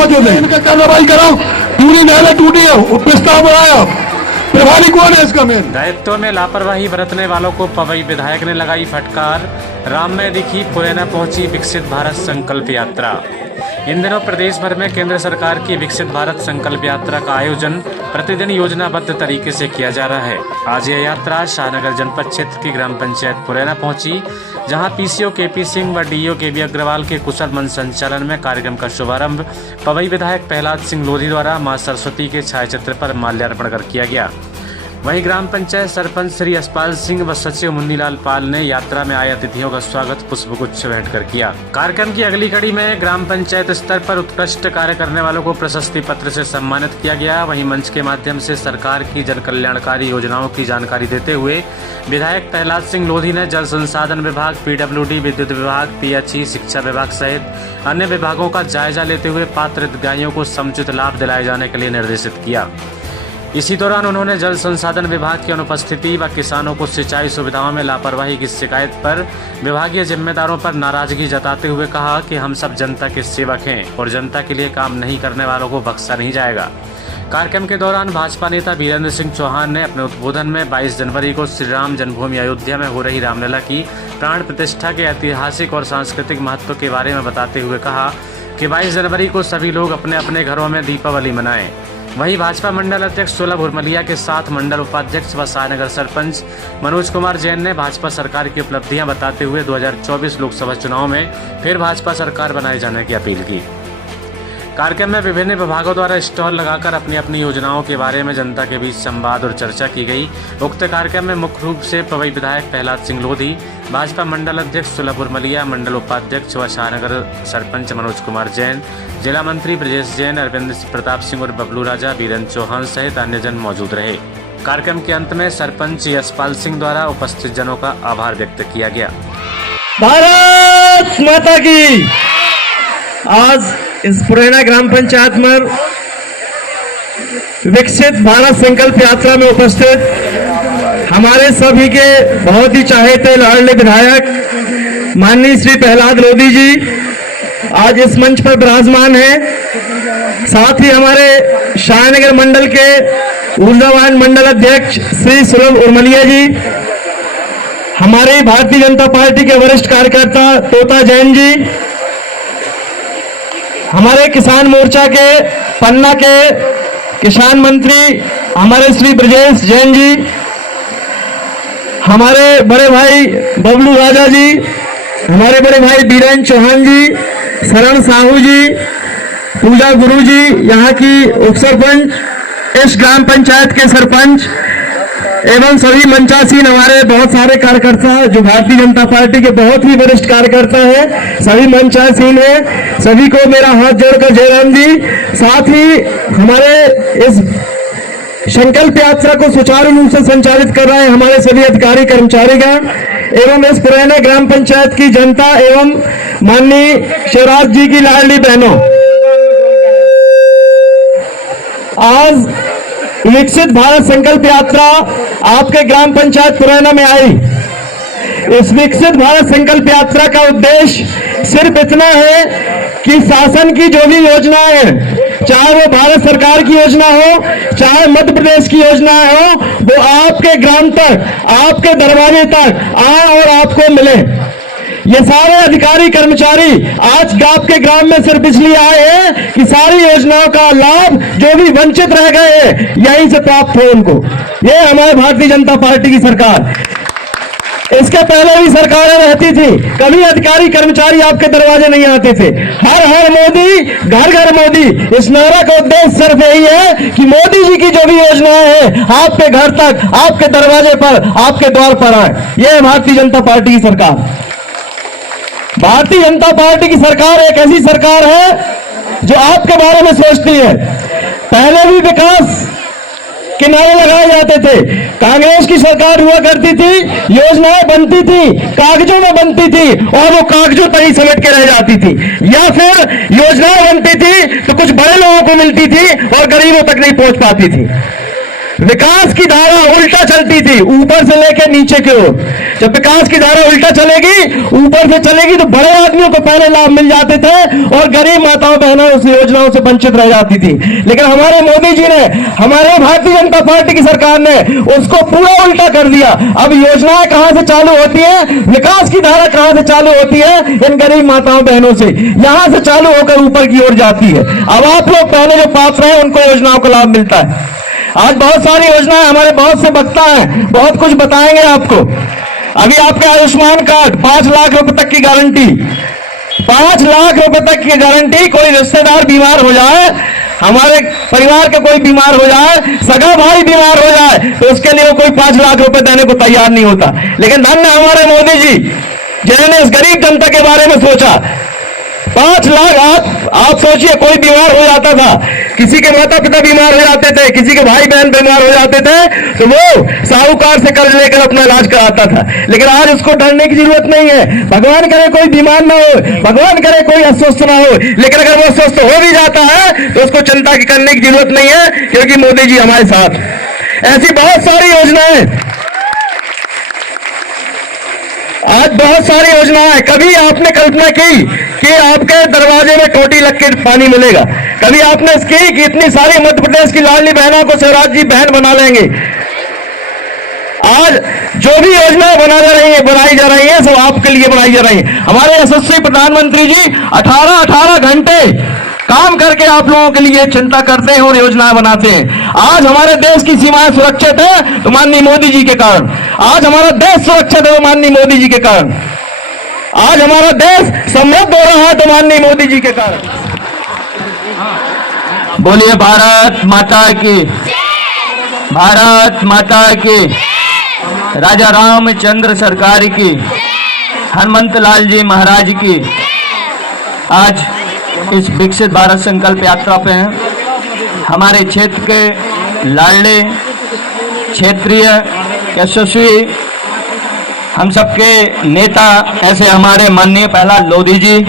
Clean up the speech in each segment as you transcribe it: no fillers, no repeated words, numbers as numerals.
मौजूद है, इनका कार्रवाई कराओ। पूरी नहरें टूटी है, प्रस्ताव बनाया, प्रभारी कौन है इसका? मेन दायित्व में लापरवाही बरतने वालों को पवई विधायक ने लगाई फटकार। राम में दिखी, मुरैना पहुंची विकसित भारत संकल्प यात्रा। इन दिनों प्रदेश भर में केंद्र सरकार की विकसित भारत संकल्प यात्रा का आयोजन प्रतिदिन योजनाबद्ध तरीके से किया जा रहा है। आज यह यात्रा शाहनगर जनपद क्षेत्र की ग्राम पंचायत मुरैना पहुंची, जहां पीसीओ केपी सिंह व डीओ केबी अग्रवाल के कुशल मन संचालन में कार्यक्रम का शुभारंभ पवई विधायक प्रहलाद सिंह लोधी द्वारा मां सरस्वती के छायाचित्र पर माल्यार्पण कर किया गया। वहीं ग्राम पंचायत सरपंच श्री यशपाल सिंह व सचिव मुन्नीलाल पाल ने यात्रा में आए अतिथियों का स्वागत पुष्पगुच्छ भेंट कर किया। कार्यक्रम की अगली कड़ी में ग्राम पंचायत स्तर पर उत्कृष्ट कार्य करने वालों को प्रशस्ति पत्र से सम्मानित किया गया। वहीं मंच के माध्यम से सरकार की जन कल्याणकारी योजनाओं की जानकारी देते हुए विधायक प्रहलाद सिंह लोधी ने जल संसाधन विभाग, पीडब्ल्यूडी, विद्युत विभाग, पीएचई, शिक्षा विभाग सहित अन्य विभागों का जायजा लेते हुए पात्र हितग्राहियों को समुचित लाभ दिलाए जाने के लिए निर्देशित किया। इसी दौरान उन्होंने जल संसाधन विभाग की अनुपस्थिति व किसानों को सिंचाई सुविधाओं में लापरवाही की शिकायत पर विभागीय जिम्मेदारों पर नाराजगी जताते हुए कहा कि हम सब जनता के सेवक हैं और जनता के लिए काम नहीं करने वालों को बख्शा नहीं जाएगा। कार्यक्रम के दौरान भाजपा नेता वीरेंद्र सिंह चौहान ने अपने उद्बोधन में 22 जनवरी को श्री राम जन्मभूमि अयोध्या में हो रही रामलीला की प्राण प्रतिष्ठा के ऐतिहासिक और सांस्कृतिक महत्व के बारे में बताते हुए कहा कि 22 जनवरी को सभी लोग अपने अपने घरों में दीपावली मनाएं। वहीं भाजपा मंडल अध्यक्ष सुलभ उर्मलिया के साथ मंडल उपाध्यक्ष व शाहनगर सरपंच मनोज कुमार जैन ने भाजपा सरकार की उपलब्धियां बताते हुए 2024 लोकसभा चुनाव में फिर भाजपा सरकार बनाए जाने की अपील की। कार्यक्रम में विभिन्न विभागों द्वारा स्टॉल लगाकर अपनी अपनी योजनाओं के बारे में जनता के बीच संवाद और चर्चा की गई। उक्त कार्यक्रम में मुख्य रूप से पवई विधायक प्रहलाद सिंह लोधी, भाजपा मंडल अध्यक्ष सुलभ उर्मलिया, मंडल उपाध्यक्ष व शाहनगर सरपंच मनोज कुमार जैन, जिला मंत्री ब्रजेश जैन, अरविंद प्रताप सिंह और बबलू राजा, वीरेंद्र चौहान सहित अन्य जन मौजूद रहे। कार्यक्रम के अंत में सरपंच यशपाल सिंह द्वारा उपस्थित जनों का आभार व्यक्त किया गया। भारत माता की। आज इस मुरैना ग्राम पंचायत में विकसित भारत संकल्प यात्रा में उपस्थित हमारे सभी के बहुत ही चाहते लाडले विधायक माननीय श्री प्रहलाद लोधी जी आज इस मंच पर विराजमान हैं। साथ ही हमारे शाहनगर मंडल के ऊर्जावान मंडल अध्यक्ष श्री सुलभ उर्मलिया जी, हमारे भारतीय जनता पार्टी के वरिष्ठ कार्यकर्ता तोता जैन जी, हमारे किसान मोर्चा के पन्ना के किसान मंत्री हमारे श्री ब्रजेश जैन जी, हमारे बड़े भाई बबलू राजा जी, हमारे बड़े भाई बीरेंद्र चौहान जी, शरण साहू जी, पूजा गुरु जी, यहाँ की उप सरपंच, इस ग्राम पंचायत के सरपंच एवं सभी मंचासीन हमारे बहुत सारे कार्यकर्ता जो भारतीय जनता पार्टी के बहुत ही वरिष्ठ कार्यकर्ता हैं, सभी मंचासीन हैं, सभी को मेरा हाथ जोड़कर जय राम जी। साथ ही हमारे इस संकल्प यात्रा को सुचारू रूप से संचालित कर रहे हैं हमारे सभी अधिकारी कर्मचारीगण एवं इस मुरैना ग्राम पंचायत की जनता एवं माननीय शिवराज जी की लाडली बहनों। आज विकसित भारत संकल्प यात्रा आपके ग्राम पंचायत मुरैना में आई। इस विकसित भारत संकल्प यात्रा का उद्देश्य सिर्फ इतना है कि शासन की जो भी योजनाएं हैं, चाहे वो भारत सरकार की योजना हो, चाहे मध्य प्रदेश की योजना हो, वो आपके ग्राम तक, आपके दरवाजे तक आए और आपको मिले। ये सारे अधिकारी कर्मचारी आज आपके ग्राम में सिर्फ इसलिए आए हैं कि सारी योजनाओं का लाभ जो भी वंचित रह गए हैं यहीं से प्राप्त हो उनको। ये हमारे भारतीय जनता पार्टी की सरकार। इसके पहले भी सरकारें रहती थी, कभी अधिकारी कर्मचारी आपके दरवाजे नहीं आते थे। हर हर मोदी, घर घर मोदी, इस नारा का उद्देश्य सिर्फ यही है कि मोदी जी की जो भी योजनाएं हैं आपके घर तक, आपके दरवाजे पर, आपके द्वार पर आए। यह है भारतीय जनता पार्टी की सरकार। भारतीय जनता पार्टी की सरकार एक ऐसी सरकार है जो आपके बारे में सोचती है। पहले भी विकास के नारे लगाए जाते थे, कांग्रेस की सरकार हुआ करती थी, योजनाएं बनती थी, कागजों में बनती थी और वो कागजों पर ही समेट के रह जाती थी, या फिर योजनाएं बनती थी तो कुछ बड़े लोगों को मिलती थी और गरीबों तक नहीं पहुंच पाती थी। विकास की धारा उल्टा चलती थी, ऊपर से लेकर नीचे की ओर। जब विकास की धारा उल्टा चलेगी, ऊपर से चलेगी, तो बड़े आदमियों को पहले लाभ मिल जाते थे और गरीब माताओं बहनों उस योजनाओं से वंचित रह जाती थी। लेकिन हमारे मोदी जी ने, हमारे भारतीय जनता पार्टी की सरकार ने उसको पूरा उल्टा कर दिया। अब योजनाएं कहां से चालू होती है, विकास की धारा कहां से चालू होती है, इन गरीब माताओं बहनों से, यहां से चालू होकर ऊपर की ओर जाती है। अब आप लोग पहले जो पात्र हैं उनको योजनाओं का लाभ मिलता है। आज बहुत सारी योजनाएं, हमारे बहुत से वक्ता हैं, बहुत कुछ बताएंगे आपको। अभी आपके आयुष्मान कार्ड 5 लाख रुपए तक की गारंटी, 5 लाख रुपए तक की गारंटी। कोई रिश्तेदार बीमार हो जाए, हमारे परिवार के कोई बीमार हो जाए, सगा भाई बीमार हो जाए, तो उसके लिए कोई 5 लाख रुपए देने को तैयार नहीं होता। लेकिन धन्य हमारे मोदी जी जिन्होंने इस गरीब जनता के बारे में सोचा। 5 लाख, आप सोचिए, कोई बीमार हो जाता था, किसी के माता पिता बीमार हो जाते थे, किसी के भाई बहन बीमार हो जाते थे, तो वो साहूकार से कर्ज लेकर अपना इलाज कराता था। लेकिन आज उसको डरने की जरूरत नहीं है। भगवान करे कोई बीमार ना हो, भगवान करे कोई अस्वस्थ ना हो, लेकिन अगर वो अस्वस्थ हो भी जाता है तो उसको चिंता करने की जरूरत नहीं है, क्योंकि मोदी जी हमारे साथ। ऐसी बहुत सारी योजनाएं, आज बहुत सारी योजनाएं। कभी आपने कल्पना की कि आपके दरवाजे में टोटी लग के पानी मिलेगा? कभी आपने इसकी कि इतनी सारी मध्य प्रदेश की लाडली बहनों को शिवराज जी बहन बना लेंगे? आज जो भी योजनाएं बनाई जा रही है सब आपके लिए बनाई जा रही है। हमारे यशस्वी प्रधानमंत्री जी 18 घंटे काम करके आप लोगों के लिए चिंता करते हैं और योजनाएं बनाते हैं। आज हमारे देश की सीमाएं सुरक्षित है तो माननीय मोदी जी के कारण। आज हमारा देश सुरक्षित है तो माननीय मोदी जी के कारण। आज हमारा देश समृद्ध हो रहा है तो माननीय मोदी जी के कारण। बोलिए भारत माता की, भारत माता की, राजा रामचंद्र सरकार की, हनुमंत लाल जी महाराज की। आज इस विकसित भारत संकल्प यात्रा पे हैं हमारे क्षेत्र के लाडले क्षेत्रीय यशस्वी हम सबके नेता, ऐसे हमारे माननीय प्रहलाद लोधी जी,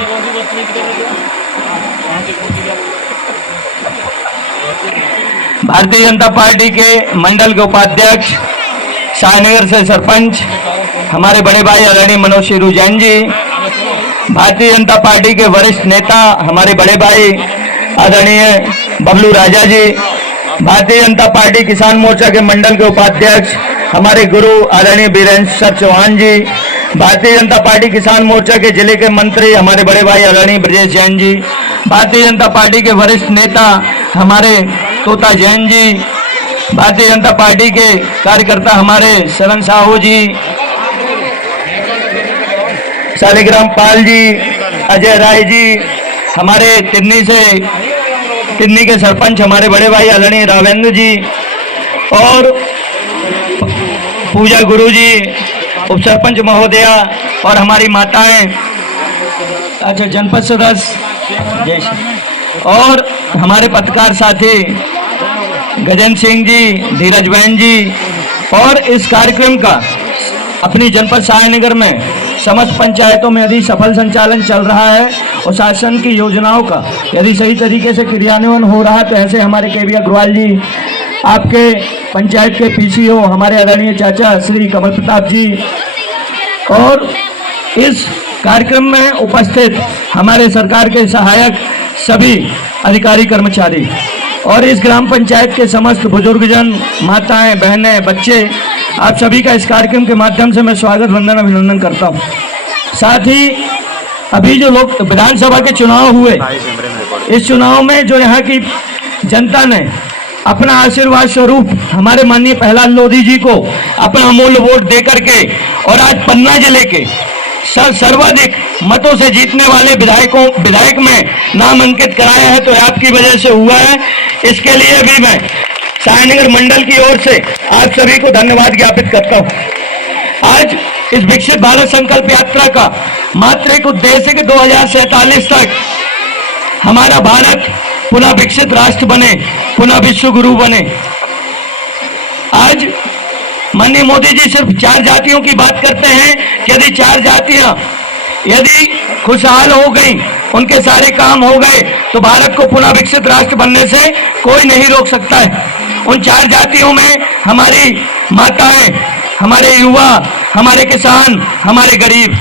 भारतीय जनता पार्टी के मंडल के उपाध्यक्ष, शाहनगर से सरपंच हमारे बड़े भाई आदरणीय मनोज शेरू जैन जी, भारतीय जनता पार्टी के वरिष्ठ नेता हमारे बड़े भाई आदरणीय बबलू राजा जी, भारतीय जनता पार्टी किसान मोर्चा के मंडल के उपाध्यक्ष हमारे गुरु आदरणीय बीरेंद्र सर चौहान जी, भारतीय जनता पार्टी किसान मोर्चा के जिले के मंत्री हमारे बड़े भाई आदरणीय ब्रजेश जैन जी, भारतीय जनता पार्टी के वरिष्ठ नेता हमारे तोता जैन जी, भारतीय जनता पार्टी के कार्यकर्ता हमारे शरण साहू जी, शालिग्राम पाल जी, अजय राय जी, हमारे तिन्नी के सरपंच हमारे बड़े भाई आदरणीय रावेंद्र जी, और पूजा गुरु जी, उप सरपंच महोदया और हमारी माताएं, अच्छा जनपद सदस्य जय श्री, और हमारे पत्रकार साथी गजेंद्र सिंह जी, धीरज बहन जी। और इस कार्यक्रम का अपनी जनपद शाहनगर में समस्त पंचायतों में यदि सफल संचालन चल रहा है और शासन की योजनाओं का यदि सही तरीके से क्रियान्वयन हो रहा है, तो ऐसे हमारे केवी अग्रवाल जी, आपके पंचायत के पीसीओ हमारे आदरणीय चाचा श्री कमल प्रताप जी, और इस कार्यक्रम में उपस्थित हमारे सरकार के सहायक सभी अधिकारी कर्मचारी और इस ग्राम पंचायत के समस्त बुजुर्गजन, माताएं, बहनें, बच्चे, आप सभी का इस कार्यक्रम के माध्यम से मैं स्वागत वंदन अभिनंदन करता हूं। साथ ही अभी जो लोग विधानसभा के चुनाव हुए, इस चुनाव में जो यहाँ की जनता ने अपना आशीर्वाद स्वरूप हमारे माननीय प्रहलाद लोधी जी को अपना अमूल्य वोट दे करके और आज पन्ना जिले के सर्वाधिक मतों से जीतने वाले विधायक में नाम अंकित कराया है, तो आपकी वजह से हुआ है। इसके लिए भी मैं शाहनगर मंडल की ओर से आप सभी को धन्यवाद ज्ञापित करता हूं। आज इस विकसित भारत संकल्प यात्रा का मात्र एक उद्देश्य कि 2047 तक हमारा भारत पुनः विकसित राष्ट्र बने, पुनः विश्व गुरु बने। आज माननीय मोदी जी सिर्फ 4 जातियों की बात करते हैं कि यदि 4 जातियां यदि खुशहाल हो गई, उनके सारे काम हो गए, तो भारत को पुनः विकसित राष्ट्र बनने से कोई नहीं रोक सकता है। उन 4 जातियों में हमारी माताएं, हमारे युवा, हमारे किसान, हमारे गरीब,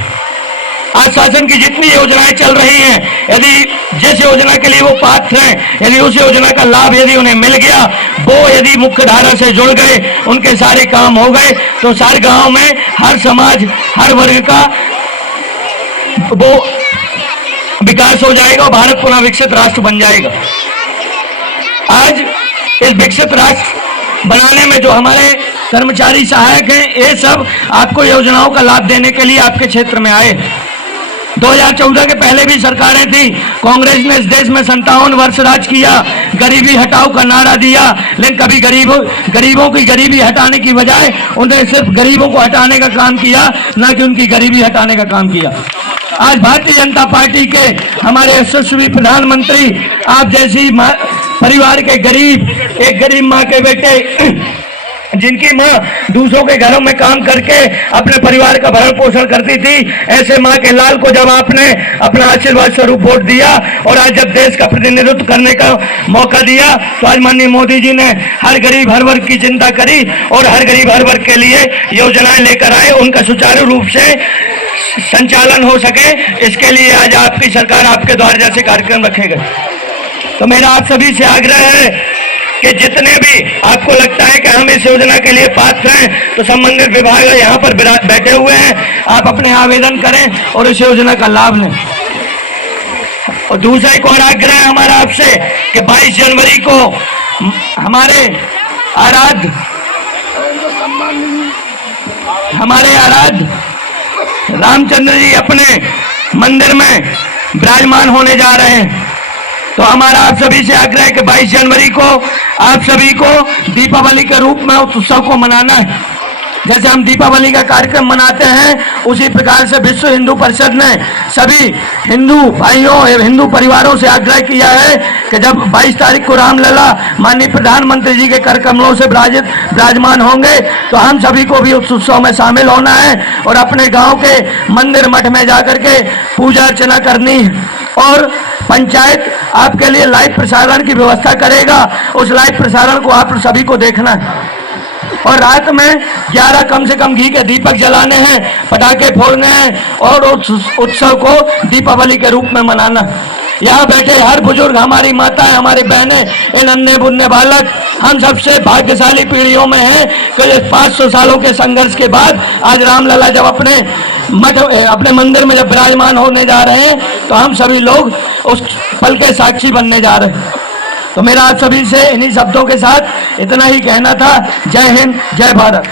आज शासन की जितनी योजनाएं चल रही हैं, यदि जिस योजना के लिए वो पात्र हैं, यदि उस योजना का लाभ यदि उन्हें मिल गया, वो यदि मुख्य धारा से जुड़ गए, उनके सारे काम हो गए, तो सारे गांव में हर समाज, हर वर्ग का वो विकास हो जाएगा और भारत पुनः विकसित राष्ट्र बन जाएगा। आज इस विकसित राष्ट्र बनाने में जो हमारे कर्मचारी सहायक हैं, ये सब आपको योजनाओं का लाभ देने के लिए आपके क्षेत्र में आए। 2014 के पहले भी सरकारें थी, कांग्रेस ने इस देश में 57 वर्ष राज किया, गरीबी हटाओ का नारा दिया, लेकिन कभी गरीबों की गरीबी हटाने की बजाय उन्हें सिर्फ गरीबों को हटाने का काम किया, ना कि उनकी गरीबी हटाने का काम किया। आज भारतीय जनता पार्टी के हमारे यशस्वी प्रधानमंत्री, आप जैसी परिवार के गरीब, एक गरीब माँ के बेटे, जिनकी माँ दूसरों के घरों में काम करके अपने परिवार का भरण पोषण करती थी, ऐसे माँ के लाल को जब आपने अपना आशीर्वाद स्वरूप वोट दिया और आज जब देश का प्रतिनिधित्व करने का मौका दिया, तो आज माननीय मोदी जी ने हर गरीब हर वर्ग की चिंता करी और हर गरीब हर वर्ग के लिए योजनाएं लेकर आए, उनका सुचारू रूप से संचालन हो सके, इसके लिए आज आपकी सरकार आपके द्वारा जैसे कार्यक्रम रखे गए। तो मेरा आप सभी से आग्रह है कि जितने भी आपको लगता है कि हम इस योजना के लिए पात्र हैं, तो संबंधित विभाग यहाँ पर बैठे हुए हैं, आप अपने आवेदन करें और इस योजना का लाभ लें। और दूसरा एक और आग्रह है हमारा आपसे कि 22 जनवरी को हमारे आराध्य रामचंद्र जी अपने मंदिर में विराजमान होने जा रहे हैं। तो हमारा आप सभी से आग्रह है कि 22 जनवरी को आप सभी को दीपावली के रूप में उस उत्सव को मनाना है। जैसे हम दीपावली का कार्यक्रम मनाते हैं, उसी प्रकार से विश्व हिंदू परिषद ने सभी हिंदू भाइयों एवं हिंदू परिवारों से आग्रह किया है कि जब 22 तारीख को रामलला माननीय प्रधानमंत्री जी के कर कमलों से विराजमान होंगे, तो हम सभी को भी उस उत्सव में शामिल होना है और अपने गांव के मंदिर मठ में जाकर के पूजा अर्चना करनी है। और पंचायत आपके लिए लाइव प्रसारण की व्यवस्था करेगा, उस लाइव प्रसारण को आप सभी को देखना है। और रात में 11 कम से कम घी के दीपक जलाने हैं, पटाखे फोड़ने हैं और उस उत्सव को दीपावली के रूप में मनाना। यहाँ बैठे हर बुजुर्ग, हमारी माताएं, हमारे बहनें, इन अन्य बुन्ने बालक, हम सबसे भाग्यशाली पीढ़ियों में हैं कि 500 सालों के संघर्ष के बाद आज रामलला जब अपने मंदिर में जब विराजमान होने जा रहे हैं, तो हम सभी लोग उस पल के साक्षी बनने जा रहे हैं। तो मेरा आप सभी से इन्हीं शब्दों के साथ इतना ही कहना था। जय हिंद, जय भारत।